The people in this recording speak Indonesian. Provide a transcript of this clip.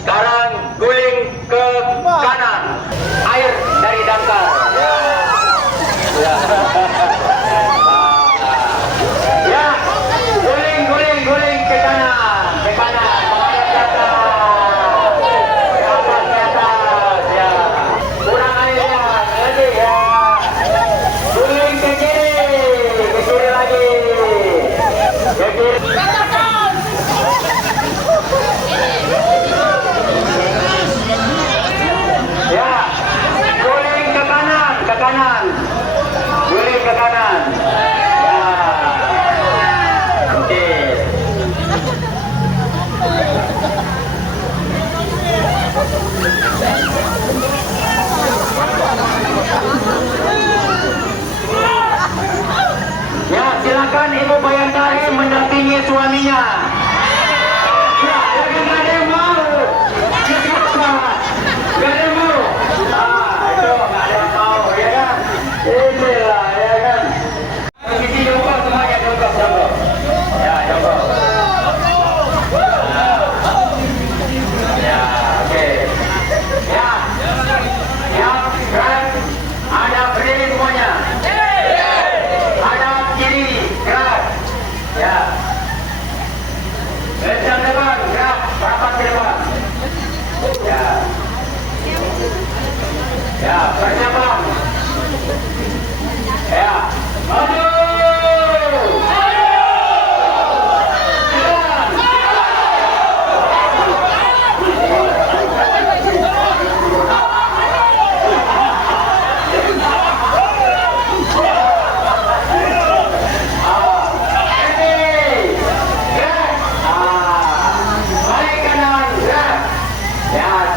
Sekarang guling ke kanan. Air dari dangkal. Ya. Ya. Guling ke kanan. Ke kanan. Menghadap ke atas. Ke atas, ke atas. Ya. Kurang airnya. Lagi ya. Guling ke kiri. Ke kiri lagi. Ke kiri. Ya, guling ke kanan, guling ke kanan. Ya, oke. Ya, silakan Ibu Bayangkari mendampingi suaminya. Ya, jangan ada yang mau. Gak ada yang mau. Itu gak ada yang mau, ya kan? Inilah, ya kan? Sisi jongkok semuanya, jongkok. Ya, jongkok. Ya, oke. Ya, gerak. Ada berdiri semuanya. Ada kiri, gerak. Ya. Kencang depan, gerak. Rapat ke depan. Ya. Ya, bernyabang. Ya, maju. Ya,